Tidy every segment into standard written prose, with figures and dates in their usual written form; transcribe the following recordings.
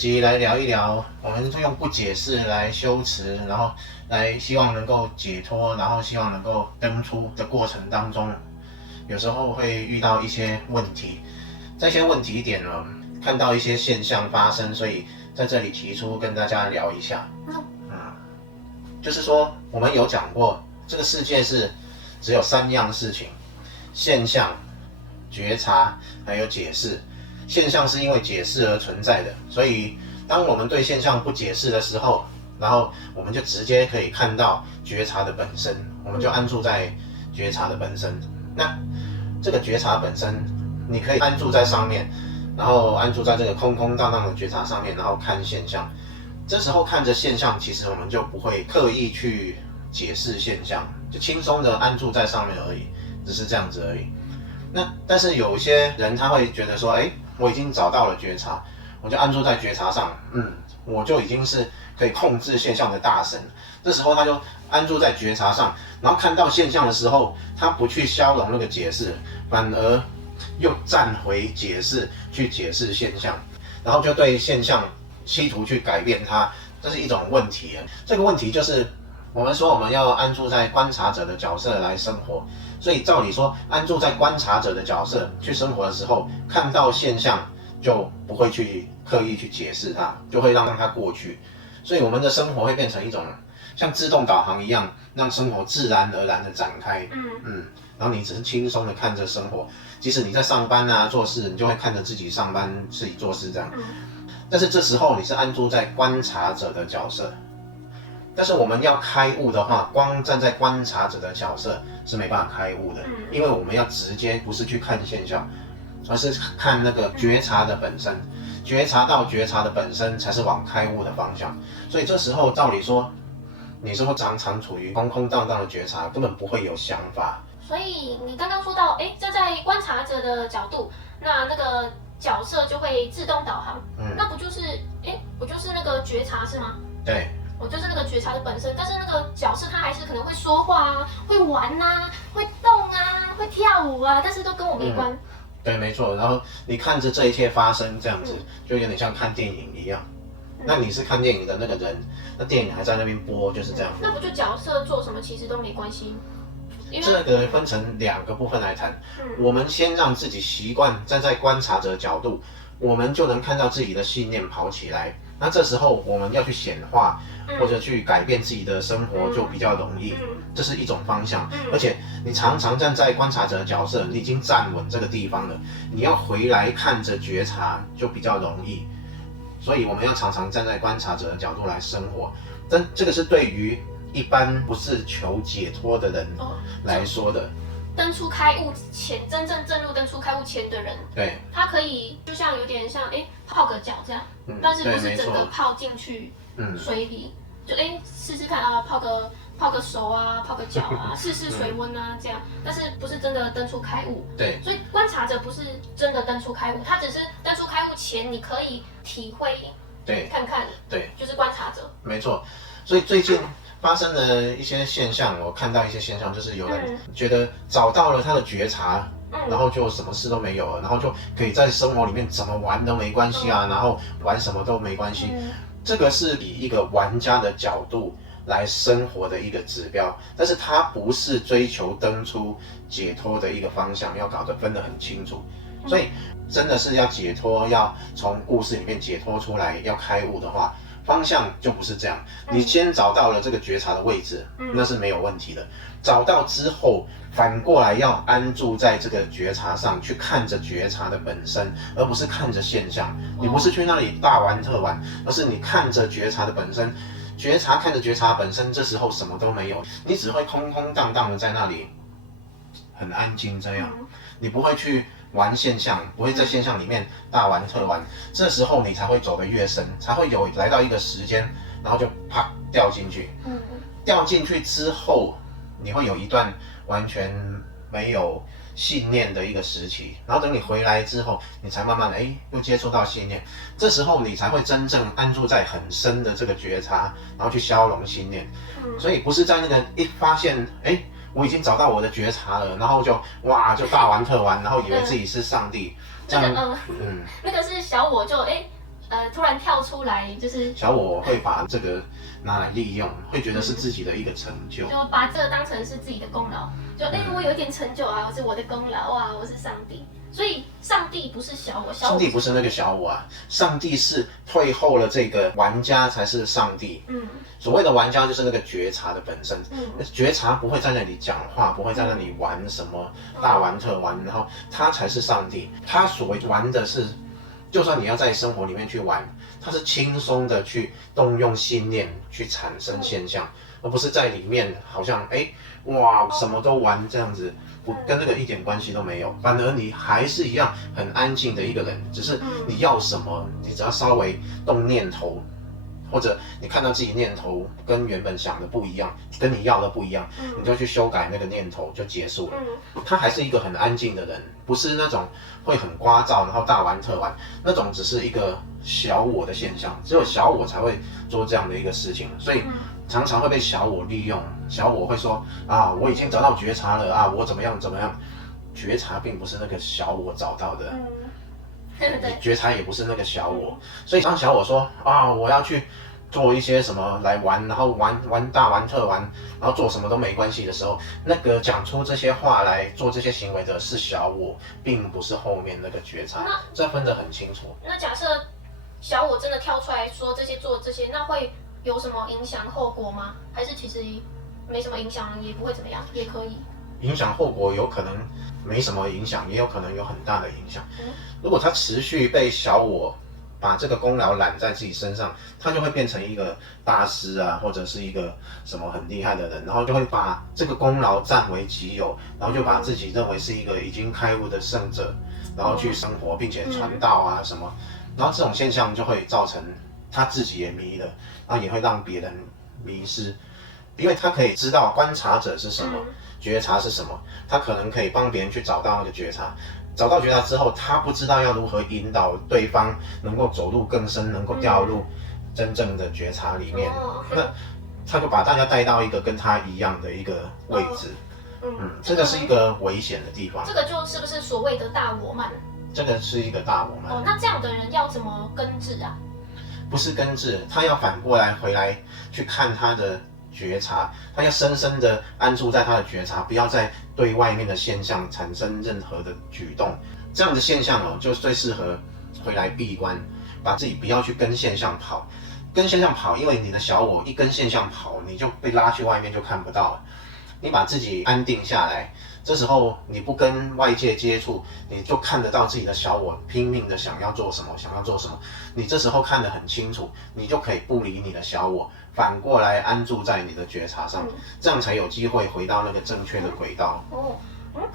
集来聊一聊，我们用不解释来修持，然后来希望能够解脱，然后希望能够登出的过程当中，有时候会遇到一些问题，这些问题点呢，看到一些现象发生，所以在这里提出跟大家聊一下。就是说我们有讲过，这个世界是只有3样事情：现象、觉察还有解释。现象是因为解释而存在的，所以当我们对现象不解释的时候，然后我们就直接可以看到觉察的本身，我们就安住在觉察的本身。那这个觉察本身，你可以安住在上面，然后安住在这个空空荡荡的觉察上面，然后看现象。这时候看着现象，其实我们就不会刻意去解释现象，就轻松的安住在上面而已，只是这样子而已。那但是有些人他会觉得说，我已经找到了觉察，我就安住在觉察上，我就已经是可以控制现象的大神。这时候他就安住在觉察上，然后看到现象的时候，他不去消融那个解释，反而又站回解释去解释现象，然后就对现象企图去改变它，这是一种问题。这个问题就是我们说我们要安住在观察者的角色来生活，所以照理说安住在观察者的角色去生活的时候，看到现象就不会去刻意去解释它，就会让它过去。所以我们的生活会变成一种像自动导航一样，让生活自然而然的展开。然后你只是轻松的看着生活，即使你在上班啊做事，你就会看着自己上班自己做事这样。但是这时候你是安住在观察者的角色。但是我们要开悟的话，光站在观察者的角色是没办法开悟的，因为我们要直接不是去看现象，而是看那个觉察的本身，觉察到觉察的本身才是往开悟的方向。所以这时候照理说，你是会常常处于空空荡荡的觉察，根本不会有想法。所以你刚刚说到，站在观察者的角度，那个角色就会自动导航，那不就是，我就是那个觉察是吗？对。我就是那个觉察的本身，但是那个角色他还是可能会说话啊，会玩啊，会动啊，会跳舞啊，但是都跟我没关。对，没错。然后你看着这一切发生，这样子就有点像看电影一样。那你是看电影的那个人，那电影还在那边播，就是这样。那不就角色做什么其实都没关系？这个分成2个部分来谈。我们先让自己习惯站在观察者的角度，我们就能看到自己的信念跑起来。那这时候我们要去显化，或者去改变自己的生活就比较容易，这是一种方向。而且你常常站在观察者的角色，你已经站稳这个地方了，你要回来看着觉察就比较容易。所以我们要常常站在观察者的角度来生活。但这个是对于一般不是求解脱的人来说的。登出开悟前，真正正入登出开悟前的人，对，他可以就像有点像泡个脚这样，但是不是整个泡进去水里，就试试看啊，泡个手啊，泡个脚啊，试试水温啊这样，但是不是真的登出开悟。对，所以观察者不是真的登出开悟，他只是登出开悟前你可以体会，看看，就是观察者。没错，所以最近发生的一些现象，我看到一些现象，就是有人觉得找到了他的觉察，然后就什么事都没有了，然后就可以在生活里面怎么玩都没关系啊，然后玩什么都没关系。这个是以一个玩家的角度来生活的一个指标，但是它不是追求登出解脱的一个方向，要搞得分得很清楚。所以真的是要解脱，要从故事里面解脱出来，要开悟的话，方向就不是这样。你先找到了这个觉察的位置，那是没有问题的。找到之后，反过来要安住在这个觉察上，去看着觉察的本身，而不是看着现象。你不是去那里大玩特玩，而是你看着觉察的本身。觉察看着觉察本身，这时候什么都没有，你只会空空荡荡的在那里，很安静这样。你不会去玩现象，不会在现象里面大玩特玩，这时候你才会走得越深，才会有来到一个时间，然后就啪掉进去。掉进去之后，你会有一段完全没有信念的一个时期，然后等你回来之后，你才慢慢的又接触到信念，这时候你才会真正安住在很深的这个觉察，然后去消融信念。所以不是在那个一发现我已经找到我的觉察了，然后就大玩特玩，然后以为自己是上帝，这样那个是小我就突然跳出来，就是小我会把这个拿来利用，会觉得是自己的一个成就，就把这个当成是自己的功劳，就我有一点成就啊，是我的功劳啊，我是上帝。所以上帝不是小我，上帝不是那个小我啊，上帝是退后了这个玩家才是上帝。所谓的玩家就是那个觉察的本身。觉察不会在那里讲话，不会在那里玩什么大玩特玩，然后他才是上帝。他所谓玩的是，就算你要在生活里面去玩，他是轻松的去动用信念去产生现象，而不是在里面好像哇什么都玩这样子。跟那个一点关系都没有，反而你还是一样很安静的一个人，只是你要什么，你只要稍微动念头，或者你看到自己念头跟原本想的不一样，跟你要的不一样，你就去修改那个念头就结束了。他还是一个很安静的人，不是那种会很聒噪然后大玩特玩，那种只是一个小我的现象，只有小我才会做这样的一个事情，所以常常会被小我利用。小我会说啊，我已经找到觉察了啊，我怎么样怎么样。觉察并不是那个小我找到的，觉察也不是那个小我。所以当小我说啊，我要去做一些什么来玩，然后玩大玩特玩，然后做什么都没关系的时候，那个讲出这些话来做这些行为的是小我，并不是后面那个觉察，这分得很清楚。那假设小我真的跳出来说做这些，那会有什么影响后果吗？还是其实没什么影响，也不会怎么样，也可以？影响后果有可能没什么影响，也有可能有很大的影响。如果他持续被小我把这个功劳揽在自己身上，他就会变成一个大师啊，或者是一个什么很厉害的人，然后就会把这个功劳占为己有，然后就把自己认为是一个已经开悟的圣者，然后去生活并且传道啊什么，然后这种现象就会造成他自己也迷了，然后也会让别人迷失，因为他可以知道观察者是什么，觉察是什么，他可能可以帮别人去找到那个觉察。找到觉察之后，他不知道要如何引导对方能够走入更深，能够掉入真正的觉察里面。那他就把大家带到一个跟他一样的一个位置。这个是一个危险的地方。这个就是不是所谓的大我慢？这个是一个大我慢。那这样的人要怎么根治啊？不是根治，他要反过来回来去看他的觉察，他要深深的安住在他的觉察，不要再对外面的现象产生任何的举动。这样的现象就最适合回来闭关，把自己不要去跟现象跑。跟现象跑，因为你的小我一跟现象跑，你就被拉去外面就看不到了。你把自己安定下来，这时候你不跟外界接触，你就看得到自己的小我拼命的想要做什么，想要做什么。你这时候看得很清楚，你就可以不理你的小我，反过来安住在你的觉察上，这样才有机会回到那个正确的轨道。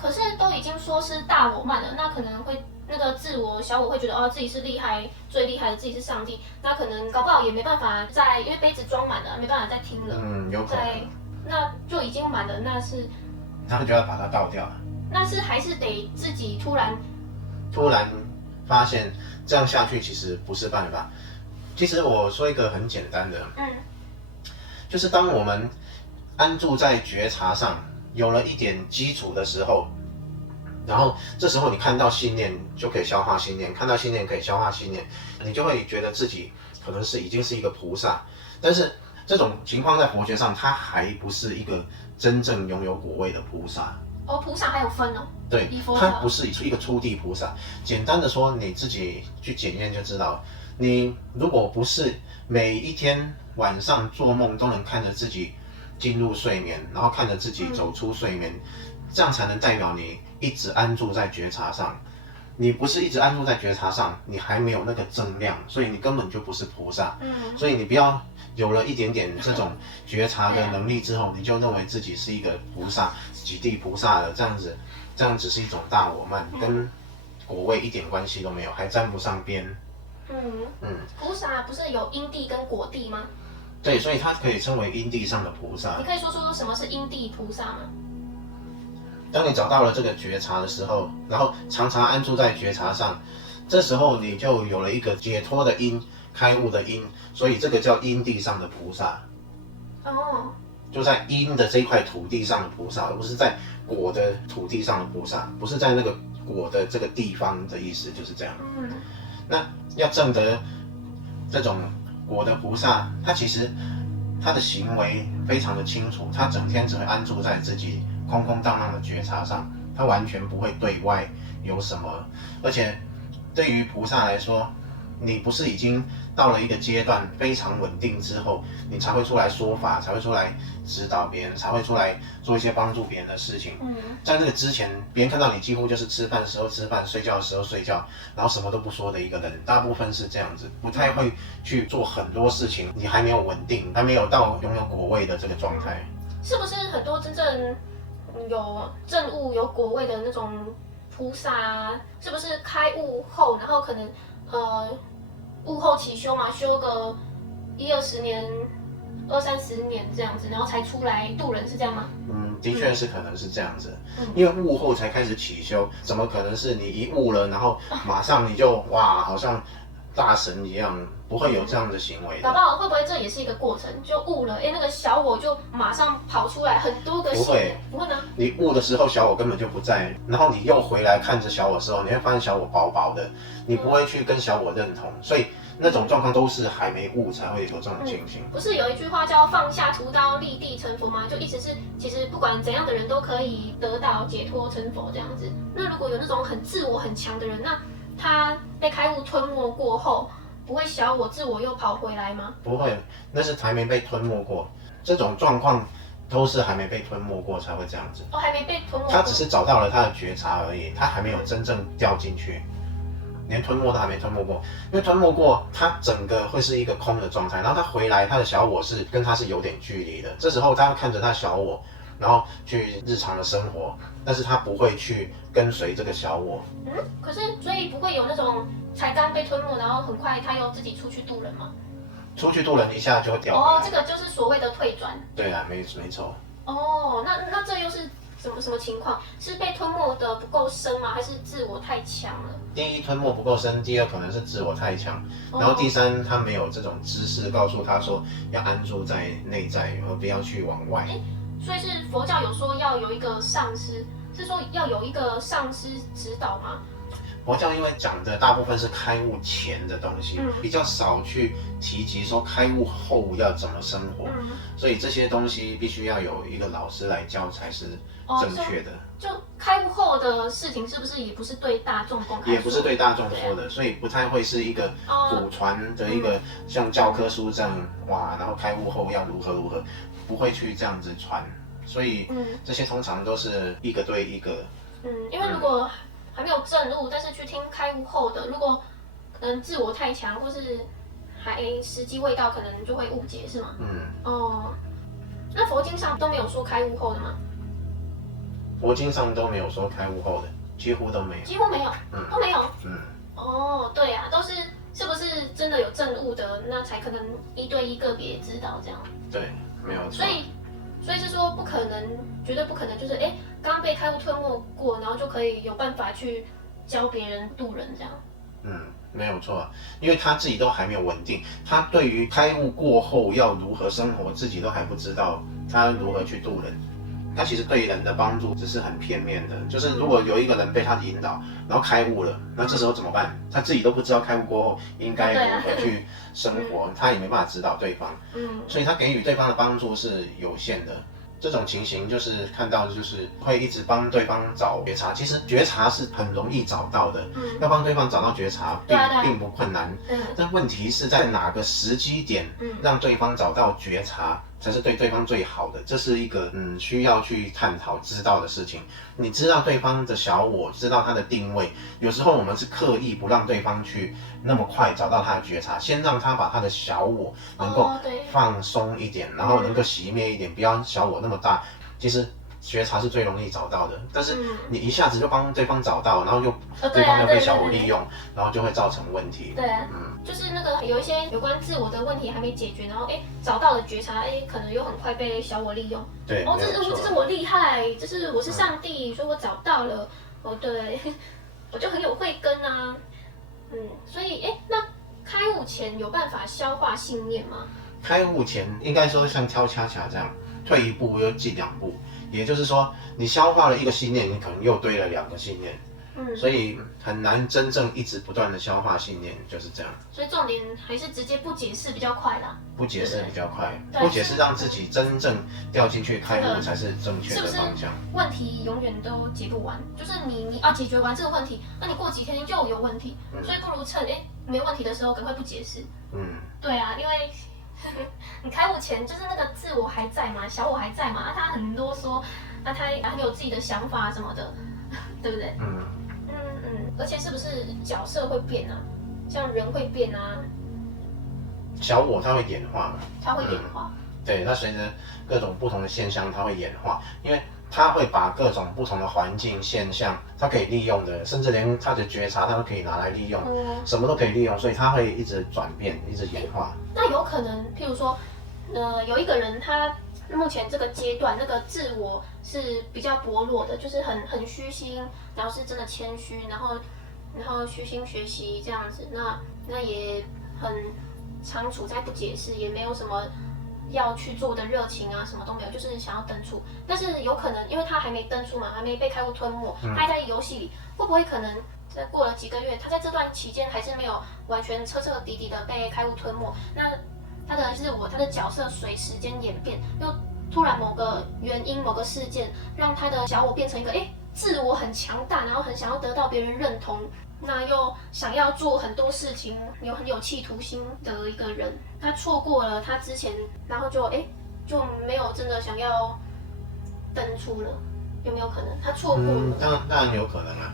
可是都已经说是大我慢了，那可能会那个自我小我会觉得自己是厉害，最厉害的，自己是上帝，那可能搞不好也没办法再，因为杯子装满了，没办法再听了。有可能。那就已经满了，然后就要把它倒掉了。那是还是得自己突然发现这样下去其实不是办法。其实我说一个很简单的，就是当我们安住在觉察上，有了一点基础的时候，然后这时候你看到信念就可以消化信念，看到信念可以消化信念，你就会觉得自己可能已经是一个菩萨。但是这种情况在佛学上，它还不是一个真正拥有果位的菩萨。菩萨还有分哦。对，它不是一个初地菩萨。简单的说，你自己去检验就知道。你如果不是每一天晚上做梦都能看着自己进入睡眠，然后看着自己走出睡眠，这样才能代表你一直安住在觉察上。你不是一直安住在觉察上，你还没有那个正量，所以你根本就不是菩萨。所以你不要有了一点点这种觉察的能力之后，你就认为自己是一个菩萨，几地菩萨了，这样只是一种大我慢，跟果位一点关系都没有，还沾不上边。菩萨不是有因地跟果地吗？对，所以它可以称为因地上的菩萨。你可以说说什么是因地菩萨吗？当你找到了这个觉察的时候，然后常常安住在觉察上，这时候你就有了一个解脱的因，开悟的因，所以这个叫因地上的菩萨。就在因的这一块土地上的菩萨，而不是在果的土地上的菩萨，不是在那个果的这个地方的意思，就是这样。那要证得这种果的菩萨，他其实他的行为非常的清楚，他整天只会安住在自己空空荡荡的觉察上，他完全不会对外有什么。而且对于菩萨来说，你不是已经到了一个阶段非常稳定之后，你才会出来说法，才会出来指导别人，才会出来做一些帮助别人的事情。在那个之前，别人看到你几乎就是吃饭的时候吃饭，睡觉的时候睡觉，然后什么都不说的一个人，大部分是这样子，不太会去做很多事情。你还没有稳定，还没有到拥有果位的这个状态。是不是很多真正有证悟、有果位的那种菩萨啊，是不是开悟后，然后可能悟后起修嘛，修个10-20年、20-30年这样子，然后才出来度人，是这样吗？的确是可能是这样子，因为悟后才开始起修，怎么可能是你一悟了，然后马上你就哇，好像大神一样，不会有这样的行为的。搞不好会不会这也是一个过程？就悟了，那个小我就马上跑出来很多个。不会呢。你悟的时候，小我根本就不在，然后你又回来看着小我的时候，你会发现小我薄薄的，你不会去跟小我认同，所以那种状况都是还没悟才会有这种情形。不是有一句话叫放下屠刀立地成佛吗？就意思是，其实不管怎样的人都可以得到解脱成佛这样子。那如果有那种很自我很强的人，那他被开悟吞没过后，不会小我自我又跑回来吗？不会，那是还没被吞没过。这种状况都是还没被吞没过才会这样子。还没被吞没过。他只是找到了他的觉察而已，他还没有真正掉进去，连吞没都还没吞没过。因为吞没过，他整个会是一个空的状态，然后他回来，他的小我是跟他是有点距离的。这时候他会看着他小我，然后去日常的生活，但是他不会去跟随这个小我。可是所以不会有那种才刚被吞没，然后很快他又自己出去渡人吗？出去渡人一下就会掉回来。这个就是所谓的退转。对啊，没错。那这又是什么情况？是被吞没的不够深吗？还是自我太强了？第一，吞没不够深；第二，可能是自我太强；然后第三，他没有这种知识告诉他说要安住在内在，而不要去往外。所以是佛教有说要有一个上师，是说要有一个上师指导吗？佛教因为讲的大部分是开悟前的东西，比较少去提及说开悟后要怎么生活，所以这些东西必须要有一个老师来教才是正确的。就开悟后的事情是不是也不是对大众公开？也不是对大众说的，所以不太会是一个普传的一个像教科书这样哇，然后开悟后要如何，不会去这样子传，所以这些通常都是一个对一个。因为如果还没有证悟，但是去听开悟后的，如果可能自我太强，或是还时机未到，可能就会误解，是吗？那佛经上都没有说开悟后的吗？佛经上都没有说开悟后的，几乎都没有。几乎没有，都没有。对啊，都是不是真的有证悟的，那才可能1对1个别指导这样。对，没有错。所以是说不可能，绝对不可能，就是刚被开悟吞没过，然后就可以有办法去教别人渡人这样。没有错，因为他自己都还没有稳定，他对于开悟过后要如何生活，自己都还不知道，他如何去渡人。他其实对人的帮助只是很片面的，就是如果有一个人被他引导，然后开悟了，那这时候怎么办？他自己都不知道开悟过后应该如何去生活，他也没办法指导对方，所以他给予对方的帮助是有限的。这种情形就是看到的就是会一直帮对方找觉察，其实觉察是很容易找到的，要帮对方找到觉察并不困难，但问题是在哪个时机点让对方找到觉察才是对对方最好的，这是一个需要去探讨知道的事情。你知道对方的小我，知道他的定位，有时候我们是刻意不让对方去那么快找到他的觉察，先让他把他的小我能够放松一点，然后能够熄灭一点，不要小我那么大。其实觉察是最容易找到的，但是你一下子就帮对方找到，然后对方又被小我利用，然后就会造成问题。对啊，就是那个有一些有关自我的问题还没解决，然后找到了觉察，可能又很快被小我利用。对，这是我厉害，这是我是上帝，所以我找到了。对，我就很有慧根啊。所以那开悟前有办法消化信念吗？开悟前应该说像跳恰恰这样，退一步又进2步，也就是说，你消化了一个信念，你可能又堆了2个信念，所以很难真正一直不断的消化信念，就是这样。所以重点还是直接不解释比较快啦。不解释比较快，不解释让自己真正掉进去开悟才是正确的方向。是不是问题永远都解不完？就是你要解决完这个问题，那你过几天又有问题，所以不如趁没问题的时候赶快不解释。对啊，因为你开悟前就是那个自我还在嘛，小我还在嘛，他很啰嗦，那他很有自己的想法什么的，对不对？而且是不是角色会变啊？像人会变啊。小我它会演化嘛？它会演化。对，它随着各种不同的现象，它会演化，因为它会把各种不同的环境现象，它可以利用的，甚至连它的觉察，它都可以拿来利用，什么都可以利用，所以它会一直转变，一直演化。那有可能，譬如说，有一个人他目前这个阶段，那个自我是比较薄弱的，就是很虚心，然后是真的谦虚，然后虚心学习这样子，那也很常处在不解释，也没有什么要去做的热情啊，什么都没有，就是想要登出。但是有可能，因为他还没登出嘛，还没被开悟吞没，他还在游戏里，会不会可能在过了几个月，他在这段期间还是没有完全彻彻底底的被开悟吞没？那他的自我，他的角色随时间演变，又突然某个原因、某个事件，让他的小我变成一个自我很强大，然后很想要得到别人认同。那又想要做很多事情，很有企图心的一个人，他错过了他之前，然后就没有真的想要登出了，有没有可能？他错过了？当然有可能啊。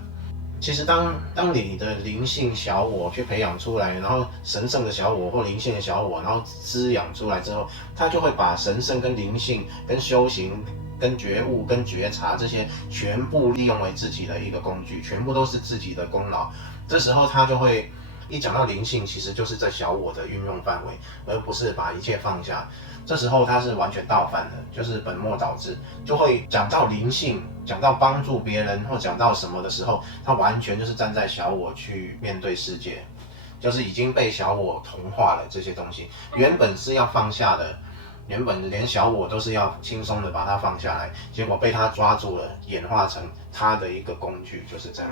其实当你的灵性小我去培养出来，然后神圣的小我或灵性的小我，然后滋养出来之后，他就会把神圣跟灵性跟修行跟觉悟、跟觉察这些全部利用为自己的一个工具，全部都是自己的功劳。这时候他就会一讲到灵性，其实就是在小我的运用范围，而不是把一切放下。这时候他是完全倒反的，就是本末倒置，就会讲到灵性，讲到帮助别人或讲到什么的时候，他完全就是站在小我去面对世界，就是已经被小我同化了。这些东西原本是要放下的。原本连小我都是要轻松的把它放下来，结果被他抓住了，演化成他的一个工具，就是这样。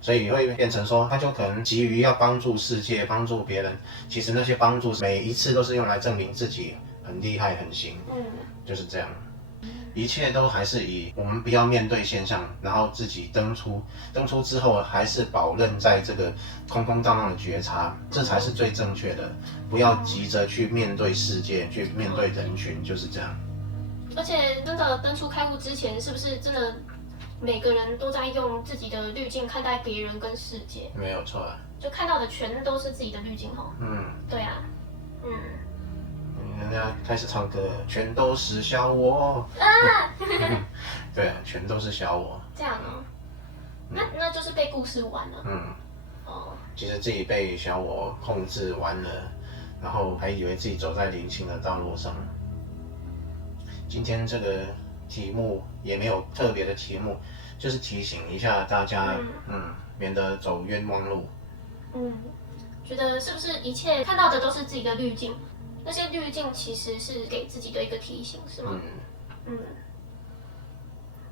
所以会变成说，他就可能急于要帮助世界、帮助别人，其实那些帮助每一次都是用来证明自己很厉害、很行。就是这样。一切都还是以我们不要面对现象，然后自己登出之后，还是保任在这个空空荡荡的觉察，这才是最正确的。不要急着去面对世界，去面对人群，就是这样。而且那个登出开悟之前，是不是真的每个人都在用自己的滤镜看待别人跟世界？没有错啊，就看到的全都是自己的滤镜吼。对啊，人家开始唱歌，全都是小我。对啊，全都是小我。这样哦，那就是被故事玩了。其实自己被小我控制完了，然后还以为自己走在灵性的道路上。今天这个题目也没有特别的题目，就是提醒一下大家，免得走冤枉路。觉得是不是一切看到的都是自己的滤镜？那些滤镜其实是给自己的一个提醒，是吗？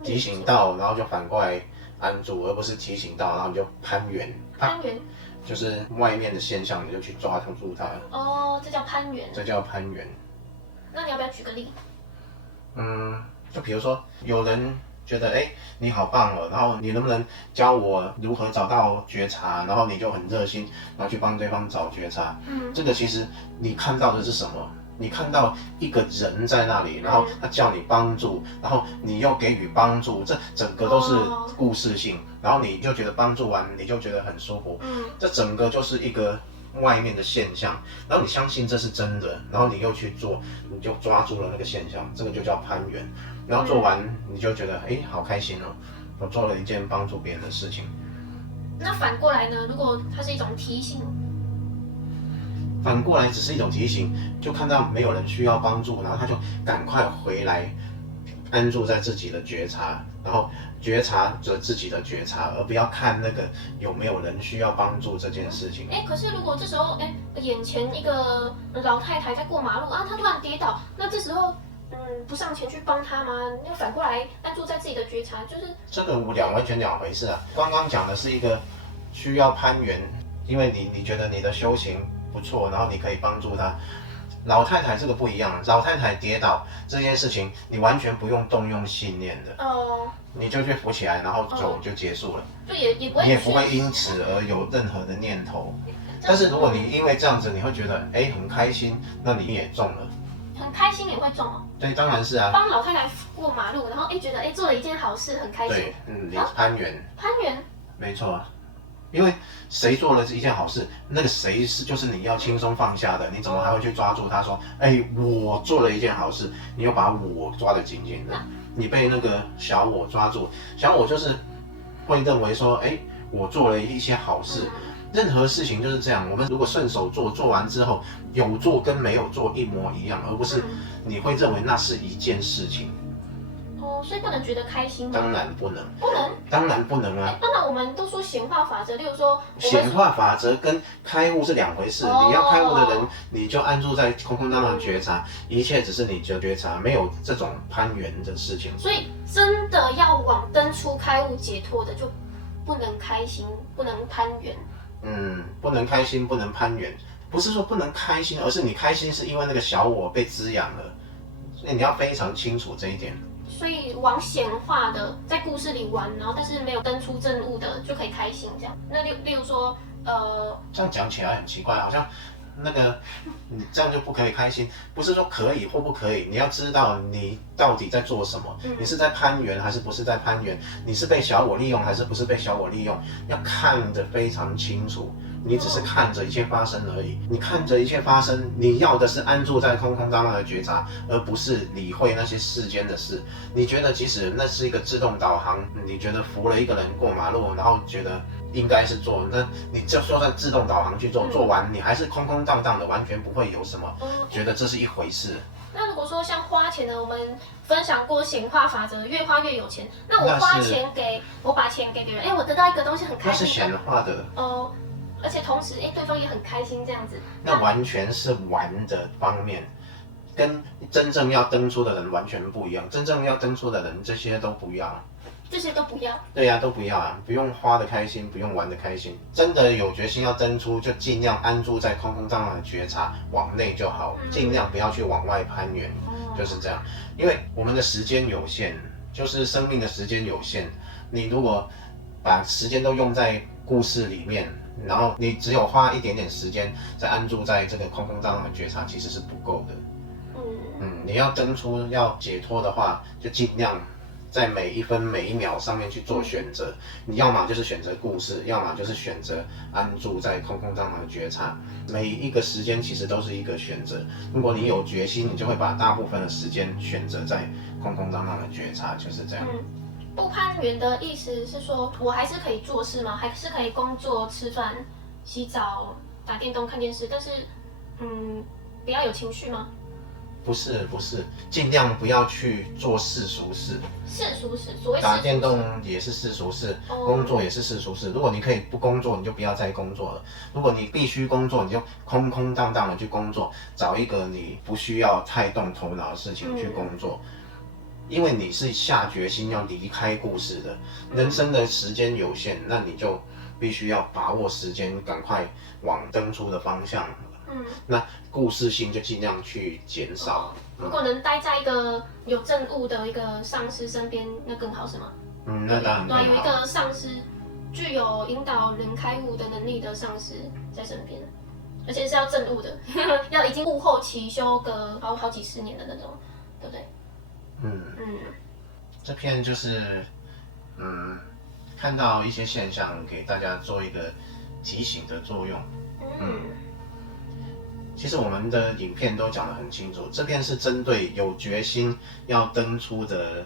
提醒到，然后就反过来安住，而不是提醒到，然后你就攀援。攀援就是外面的现象，你就去抓住它。这叫攀援。这叫攀援。那你要不要举个例？就比如说有人觉得你好棒哦，然后你能不能教我如何找到觉察？然后你就很热心，然后去帮对方找觉察。这个其实你看到的是什么？你看到一个人在那里，然后他叫你帮助，然后你又给予帮助，这整个都是故事性，然后你就觉得帮助完你就觉得很舒服。这整个就是一个外面的现象，然后你相信这是真的，然后你又去做，你就抓住了那个现象，这个就叫攀援。然后做完你就觉得好开心哦，我做了一件帮助别人的事情。那反过来呢？如果它是一种提醒，反过来只是一种提醒，就看到没有人需要帮助，然后他就赶快回来安住在自己的觉察，然后觉察着自己的觉察，而不要看那个有没有人需要帮助这件事情。可是如果这时候眼前一个老太太在过马路啊，她突然跌倒，那这时候不上前去帮他吗？要反过来安住在自己的觉察，就是这个完全两回事啊。刚刚讲的是一个需要攀援，因为你觉得你的修行不错，然后你可以帮助他。老太太这个不一样，老太太跌倒这件事情，你完全不用动用信念的，你就去扶起来，然后走就结束了，就也不会，你也不会因此而有任何的念头。但是如果你因为这样子，你会觉得很开心，那你也中了。很开心也会中哦。对，当然是啊。帮老太太过马路，然后觉得做了一件好事，很开心。对，你攀援。攀援。没错啊。因为谁做了一件好事，那个谁就是你要轻松放下的，你怎么还会去抓住他说，我做了一件好事，你又把我抓得紧紧的，你被那个小我抓住，小我就是会认为说，我做了一些好事，任何事情就是这样，我们如果顺手做完之后，有做跟没有做一模一样，而不是你会认为那是一件事情。所以不能觉得开心吗？当然不能，当然不能啊。那我们都说显化法则，例如说显化法则跟开悟是两回事。你要开悟的人，你就安住在空空荡荡觉察，一切只是你的觉察，没有这种攀援的事情。所以真的要往登出开悟解脱的，就不能开心，不能攀援。不能开心，不能攀援，不是说不能开心，而是你开心是因为那个小我被滋养了，所以你要非常清楚这一点。所以往显化的，在故事里玩，然后但是没有登出正悟的，就可以开心这样。那例如说，这样讲起来很奇怪，好像那个你这样就不可以开心，不是说可以或不可以，你要知道你到底在做什么，你是在攀援还是不是在攀援，你是被小我利用还是不是被小我利用，要看得非常清楚。你只是看着一切发生而已，你看着一切发生，你要的是安住在空空荡荡的觉察，而不是理会那些世间的事。你觉得即使那是一个自动导航，你觉得扶了一个人过马路，然后觉得应该是做，那你就说在自动导航去做，做完你还是空空荡荡的，完全不会有什么觉得这是一回事。那如果说像花钱的，我们分享过显化法则，越花越有钱。那我花钱我把钱给别人，我得到一个东西很开心。那是显化的。而且同时，对方也很开心这样子。那完全是玩的方面，跟真正要登出的人完全不一样。真正要登出的人，这些都不要。这些都不要。对呀，都不要啊！不用花的开心，不用玩的开心。真的有决心要登出，就尽量安住在空空荡荡的觉察，往内就好，尽量不要去往外攀援，就是这样。因为我们的时间有限，就是生命的时间有限。你如果把时间都用在故事里面，然后你只有花一点点时间在安住在这个空空荡荡的觉察，其实是不够的。你要登出要解脱的话，就尽量在每一分每一秒上面去做选择。你要么就是选择故事，要么就是选择安住在空空荡荡的觉察。每一个时间其实都是一个选择。如果你有决心，你就会把大部分的时间选择在空空荡荡的觉察，就是这样。不攀援的意思是说，我还是可以做事吗？还是可以工作、吃饭、洗澡、打电动、看电视，但是，不要有情绪吗？不是，尽量不要去做世俗事。世俗事，所谓打电动也是世俗事，工作也是世俗事。如果你可以不工作，你就不要再工作了。如果你必须工作，你就空空荡荡的去工作，找一个你不需要太动头脑的事情去工作。因为你是下决心要离开故事的，人生的时间有限，那你就必须要把握时间，赶快往登出的方向。那故事性就尽量去减少。如果能待在一个有正悟的一个上师身边，那更好是吗？那当然更好。对，有一个上师具有引导人开悟的能力的上师在身边，而且是要正悟的，要已经悟后起修个好几十年的那种，对不对？这篇就是看到一些现象，给大家做一个提醒的作用。其实我们的影片都讲得很清楚，这篇是针对有决心要登出的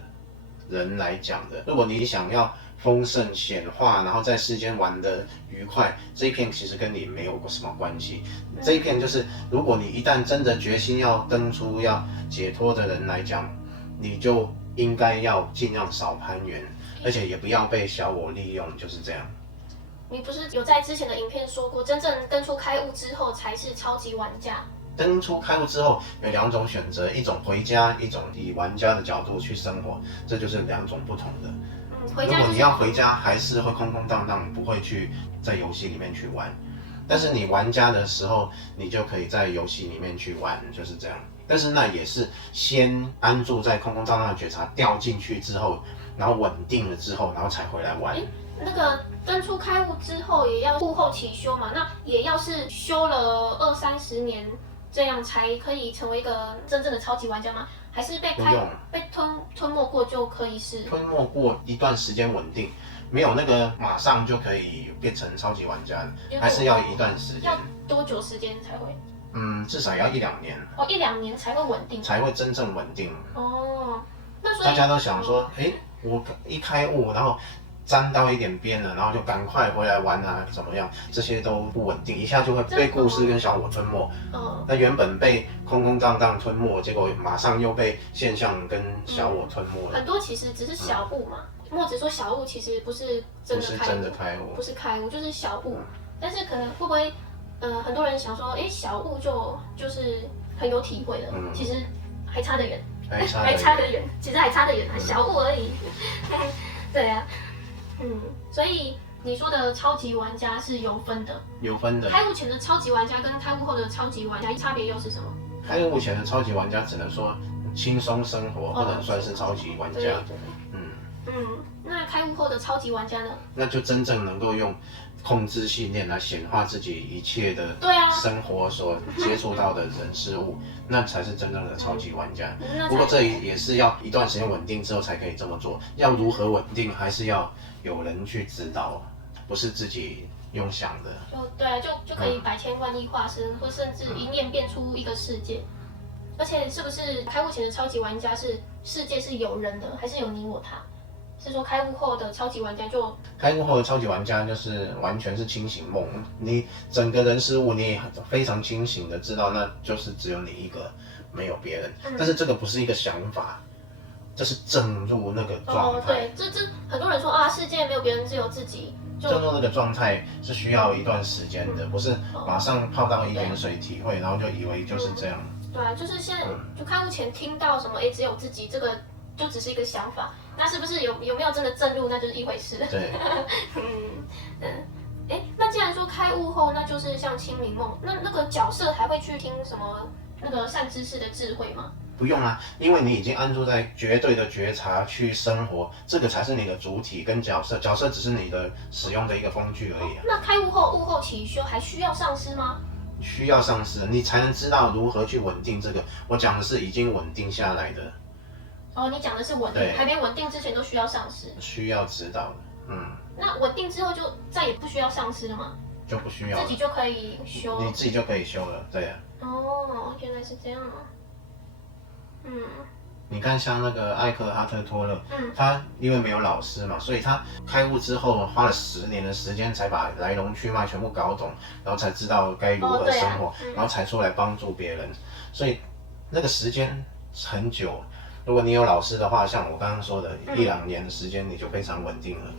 人来讲的。如果你想要丰盛显化，然后在世间玩得愉快，这一片其实跟你没有什么关系。这一片就是如果你一旦真的决心要登出、要解脱的人来讲，你就应该要尽量少攀援，而且也不要被小我利用，就是这样。你不是有在之前的影片说过，真正登出开悟之后才是超级玩家，登出开悟之后有2种选择，一种回家，一种以玩家的角度去生活，这就是2种不同的。如果你要回家，还是会空空荡荡，不会去在游戏里面去玩。但是你玩家的时候，你就可以在游戏里面去玩，就是这样。但是那也是先安住在空空荡荡的觉察，掉进去之后，然后稳定了之后，然后才回来玩。那个登出开悟之后，也要悟后起修嘛？那也要是修了20-30年，这样才可以成为一个真正的超级玩家吗？还是被吞没过就可以是？吞没过一段时间稳定，没有那个马上就可以变成超级玩家的，还是要一段时间。要多久时间才会？至少要1-2年。1-2年才会稳定，才会真正稳定。那所以大家都想说，我一开悟，然后沾到一点边了，然后就赶快回来玩啊，怎么样？这些都不稳定，一下就会被故事跟小我吞没。那原本被空空荡荡吞没，结果马上又被现象跟小我吞没了。很多其实只是小悟嘛，墨子说小悟其实不是真的开悟，不是开悟就是小悟。但是可能会不会，很多人想说，小悟就是很有体会了，其实还差得远，还差得远，其实还差得远，小悟而已。对啊。所以你说的超级玩家是有分的，有分的。开悟前的超级玩家跟开悟后的超级玩家差别又是什么？开悟前的超级玩家只能说轻松生活，不能算是超级玩家。那开悟后的超级玩家呢？那就真正能够用控制信念来显化自己一切的生活所接触到的人事物，那才是真正的超级玩家。不过这也是要一段时间稳定之后才可以这么做。要如何稳定，还是要有人去指导，不是自己用想的。就可以百千万亿化身，或甚至一念变出一个世界。而且是不是开悟前的超级玩家是世界是有人的，还是有你我他？是说开悟后的超级玩家就开悟后的超级玩家就是完全是清醒梦，你整个人事物你也非常清醒的知道，那就是只有你一个，没有别人。但是这个不是一个想法，这是正入那个状态。这很多人说啊，世界没有别人，只有自己。正入那个状态是需要一段时间的，不是马上泡到一点水体会，然后就以为就是这样。就是现在就开悟前听到什么，只有自己这个就只是一个想法。那是不是有没有真的正入，那就是一回事。对。那既然说开悟后，那就是像清明梦，那个角色还会去听什么那个善知识的智慧吗？不用啊，因为你已经安住在绝对的觉察去生活，这个才是你的主体跟角色，角色只是你的使用的一个工具而已。那开悟后，悟后起修还需要上师吗？需要上师，你才能知道如何去稳定这个。我讲的是已经稳定下来的。你讲的是稳定，还没稳定之前都需要上师，需要指导的。那稳定之后就再也不需要上师了吗？就不需要，自己就可以修，你自己就可以修了，对啊。原来是这样啊。你看，像那个艾克哈特托勒，他因为没有老师嘛，所以他开悟之后花了10年的时间才把来龙去脉全部搞懂，然后才知道该如何生活，然后才出来帮助别人，所以那个时间很久。如果你有老师的话，像我刚刚说的1-2年的时间，你就非常稳定了。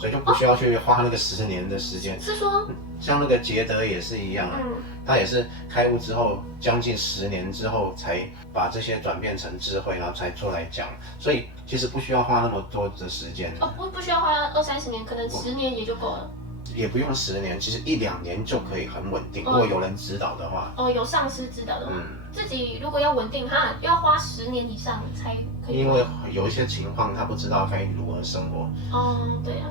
所以就不需要去花那个10年的时间。是说，像那个杰德也是一样啊，他也是开悟之后将近10年之后才把这些转变成智慧，然后才出来讲。所以其实不需要花那么多的时间。不需要花20-30年，可能10年也就够了。也不用10年，其实1-2年就可以很稳定。如果有人指导的话，有上师指导的话，自己如果要稳定，要花10年以上才可以。因为有一些情况他不知道该如何生活。对啊。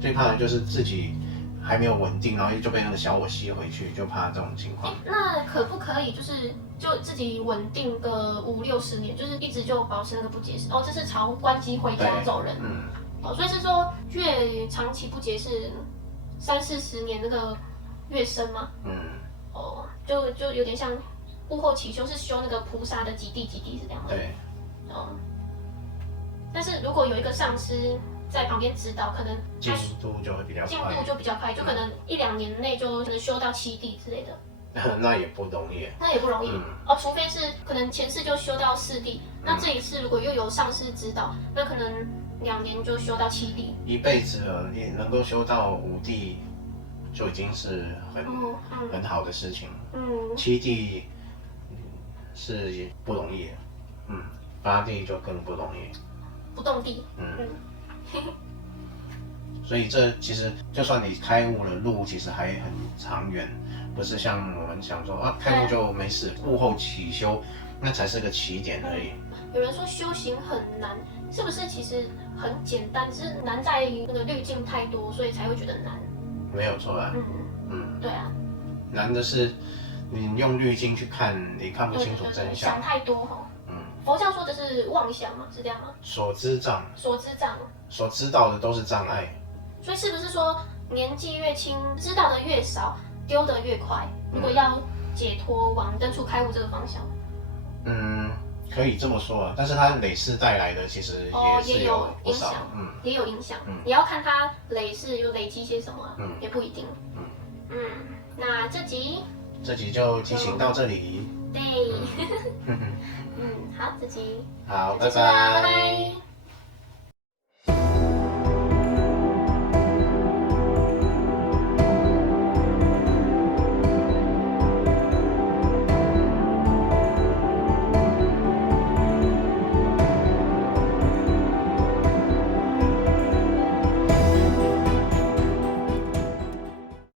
最怕的就是自己还没有稳定，然后就被那个小我吸回去，就怕这种情况。那可不可以就自己稳定个50-60年，就是一直就保持那个不解释？这是朝关机回家走人。所以是说越长期不解释，30-40年那个越深吗？就有点像悟后起修是修那个菩萨的几地是这样吗？对。但是如果有一个上师在旁边指导，可能进度就会比较快。就可能1-2年内就可能修到7地之类的。那也不容易。除非是可能前世就修到4地，那这一次如果又有上师指导，那可能2年就修到7地。一辈子了，也能够修到5地，就已经是很好的事情。嗯，七地是不容易，八地就更不容易。不动地。所以这其实就算你开悟了，路其实还很长远，不是像我们想说啊，开悟就没事，悟后起修那才是个起点而已。有人说修行很难，是不是其实很简单，只是难在那个滤镜太多，所以才会觉得难？没有错啊。对啊。难的是你用滤镜去看，你看不清楚真相。想太多哈。佛教说的是妄想嘛，是这样吗？所知障。所知障。所知道的都是障碍。所以是不是说年纪越轻，知道的越少，丢的越快？如果要解脱往登出开悟这个方向？可以这么说啊，但是它累世带来的其实也有不少，也有影响，也要看它累世有累积些什么，也不一定。那这集就进行到这里。对，好，这集好，拜拜拜。